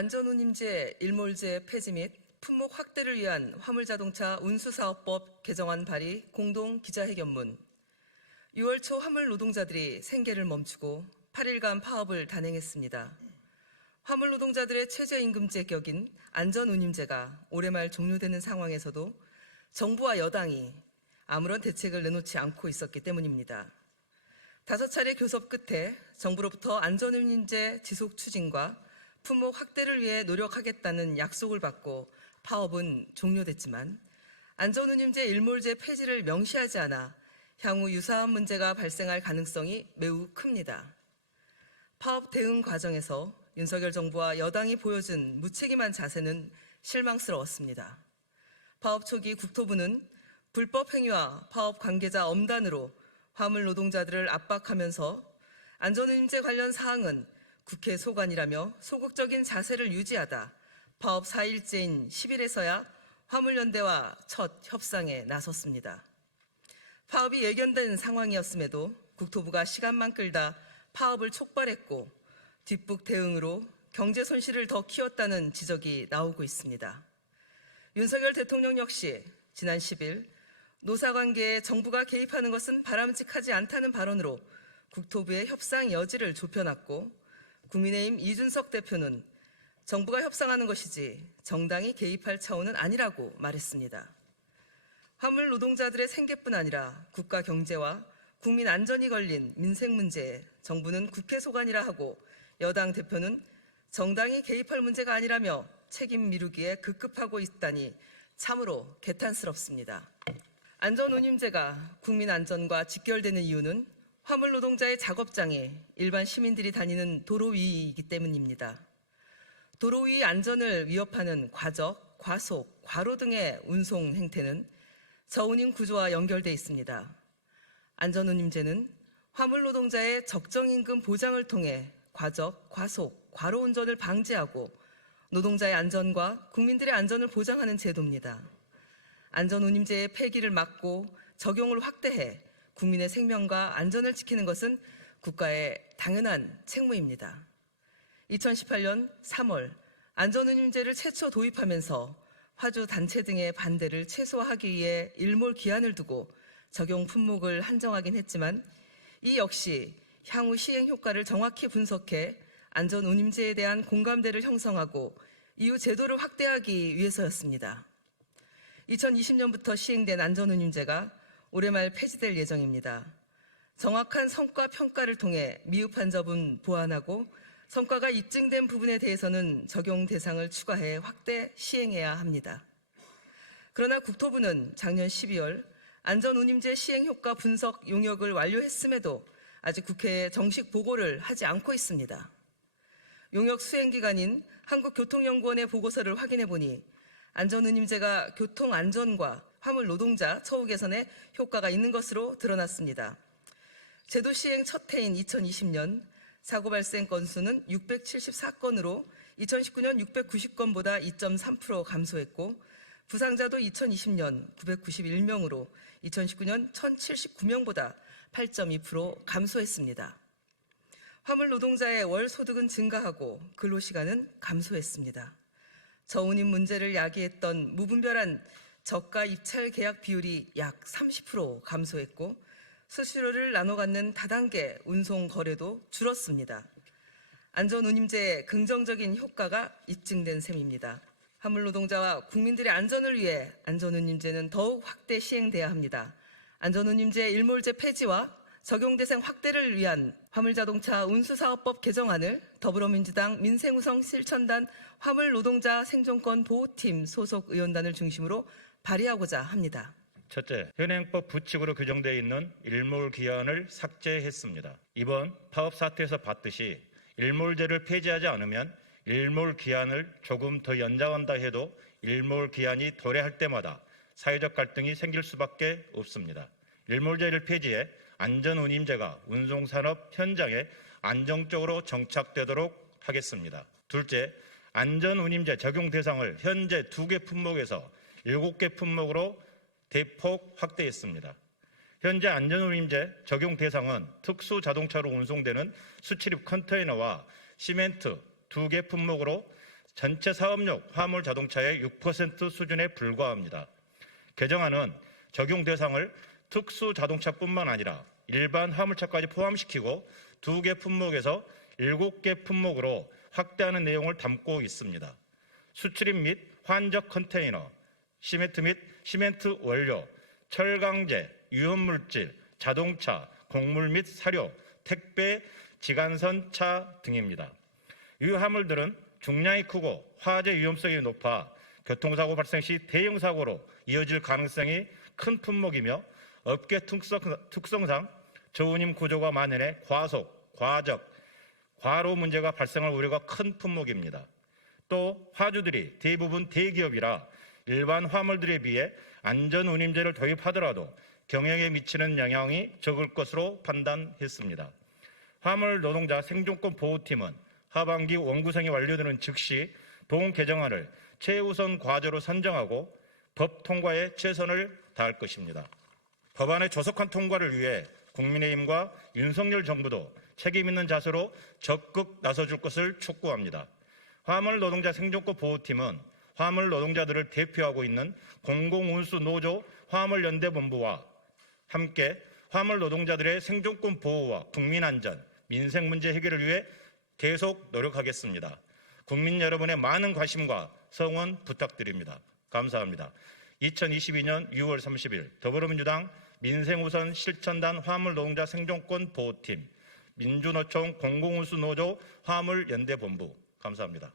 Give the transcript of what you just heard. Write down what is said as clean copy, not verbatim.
안전운임제 일몰제 폐지 및 품목 확대를 위한 화물자동차 운수사업법 개정안 발의 공동 기자회견문. 6월 초 화물 노동자들이 생계를 멈추고 8일간 파업을 단행했습니다. 화물 노동자들의 최저임금제 격인 안전운임제가 올해 말 종료되는 상황에서도 정부와 여당이 아무런 대책을 내놓지 않고 있었기 때문입니다. 5차례 교섭 끝에 정부로부터 안전운임제 지속 추진과 품목 확대를 위해 노력하겠다는 약속을 받고 파업은 종료됐지만 안전운임제 일몰제 폐지를 명시하지 않아 향후 유사한 문제가 발생할 가능성이 매우 큽니다. 파업 대응 과정에서 윤석열 정부와 여당이 보여준 무책임한 자세는 실망스러웠습니다. 파업 초기 국토부는 불법 행위와 파업 관계자 엄단으로 화물 노동자들을 압박하면서 안전운임제 관련 사항은 국회 소관이라며 소극적인 자세를 유지하다 파업 4일째인 10일에서야 화물연대와 첫 협상에 나섰습니다. 파업이 예견된 상황이었음에도 국토부가 시간만 끌다 파업을 촉발했고 뒷북 대응으로 경제 손실을 더 키웠다는 지적이 나오고 있습니다. 윤석열 대통령 역시 지난 10일 노사관계에 정부가 개입하는 것은 바람직하지 않다는 발언으로 국토부의 협상 여지를 좁혀놨고 국민의힘 이준석 대표는 정부가 협상하는 것이지 정당이 개입할 차원은 아니라고 말했습니다. 화물 노동자들의 생계뿐 아니라 국가 경제와 국민 안전이 걸린 민생 문제에 정부는 국회 소관이라 하고 여당 대표는 정당이 개입할 문제가 아니라며 책임 미루기에 급급하고 있다니 참으로 개탄스럽습니다. 안전운임제가 국민 안전과 직결되는 이유는 화물 노동자의 작업장에 일반 시민들이 다니는 도로 위이기 때문입니다. 도로 위 안전을 위협하는 과적, 과속, 과로 등의 운송 행태는 저운임 구조와 연결되어 있습니다. 안전운임제는 화물 노동자의 적정임금 보장을 통해 과적, 과속, 과로 운전을 방지하고 노동자의 안전과 국민들의 안전을 보장하는 제도입니다. 안전운임제의 폐기를 막고 적용을 확대해 국민의 생명과 안전을 지키는 것은 국가의 당연한 책무입니다. 2018년 3월 안전운임제를 최초 도입하면서 화주 단체 등의 반대를 최소화하기 위해 일몰 기한을 두고 적용 품목을 한정하긴 했지만 이 역시 향후 시행 효과를 정확히 분석해 안전운임제에 대한 공감대를 형성하고 이후 제도를 확대하기 위해서였습니다. 2020년부터 시행된 안전운임제가 올해 말 폐지될 예정입니다. 정확한 성과 평가를 통해 미흡한 점은 보완하고 성과가 입증된 부분에 대해서는 적용 대상을 추가해 확대 시행해야 합니다. 그러나 국토부는 작년 12월 안전운임제 시행 효과 분석 용역을 완료했음에도 아직 국회에 정식 보고를 하지 않고 있습니다. 용역 수행기관인 한국교통연구원의 보고서를 확인해 보니 안전운임제가 교통안전과 화물 노동자 처우 개선에 효과가 있는 것으로 드러났습니다. 제도 시행 첫 해인 2020년 사고 발생 건수는 674건으로 2019년 690건보다 2.3% 감소했고 부상자도 2020년 991명으로 2019년 1079명보다 8.2% 감소했습니다. 화물 노동자의 월 소득은 증가하고 근로시간은 감소했습니다. 저운임 문제를 야기했던 무분별한 저가 입찰 계약 비율이 약 30% 감소했고 수수료를 나눠 갖는 다단계 운송 거래도 줄었습니다. 안전운임제의 긍정적인 효과가 입증된 셈입니다. 화물 노동자와 국민들의 안전을 위해 안전운임제는 더욱 확대 시행돼야 합니다. 안전운임제 일몰제 폐지와 적용 대상 확대를 위한 화물자동차 운수사업법 개정안을 더불어민주당 민생우선 실천단 화물노동자 생존권 보호팀 소속 의원단을 중심으로 발의하고자 합니다. 첫째, 현행법 부칙으로 규정되어 있는 일몰 기한을 삭제했습니다. 이번 파업 사태에서 봤듯이 일몰제를 폐지하지 않으면 일몰 기한을 조금 더 연장한다 해도 일몰 기한이 도래할 때마다 사회적 갈등이 생길 수밖에 없습니다. 일몰제를 폐지해 안전운임제가 운송산업 현장에 안정적으로 정착되도록 하겠습니다. 둘째, 안전운임제 적용 대상을 현재 2개 품목에서 7개 품목으로 대폭 확대했습니다. 현재 안전운임제 적용 대상은 특수 자동차로 운송되는 수출입 컨테이너와 시멘트 2개 품목으로 전체 사업용 화물 자동차의 6% 수준에 불과합니다. 개정안은 적용 대상을 특수 자동차뿐만 아니라 일반 화물차까지 포함시키고 2개 품목에서 7개 품목으로 확대하는 내용을 담고 있습니다. 수출입 및 환적 컨테이너, 시멘트 및 시멘트 원료, 철강제, 유연물질, 자동차, 곡물 및 사료, 택배, 지간선차 등입니다. 이 화물들은 중량이 크고 화재 위험성이 높아 교통사고 발생 시 대형 사고로 이어질 가능성이 큰 품목이며 업계 특성상 저운임 구조가 만연해 과속, 과적, 과로 문제가 발생할 우려가 큰 품목입니다. 또 화주들이 대부분 대기업이라 일반 화물들에 비해 안전운임제를 도입하더라도 경영에 미치는 영향이 적을 것으로 판단했습니다. 화물 노동자 생존권 보호팀은 하반기 원구성이 완료되는 즉시 동 개정안을 최우선 과제로 선정하고 법 통과에 최선을 다할 것입니다. 법안의 조속한 통과를 위해 국민의힘과 윤석열 정부도 책임 있는 자세로 적극 나서줄 것을 촉구합니다. 화물 노동자 생존권 보호팀은 화물 노동자들을 대표하고 있는 공공운수노조 화물연대본부와 함께 화물 노동자들의 생존권 보호와 국민안전, 민생 문제 해결을 위해 계속 노력하겠습니다. 국민 여러분의 많은 관심과 성원 부탁드립니다. 감사합니다. 2022년 6월 30일 더불어민주당 민생우선 실천단 화물노동자 생존권 보호팀, 민주노총 공공운수노조 화물연대본부 감사합니다.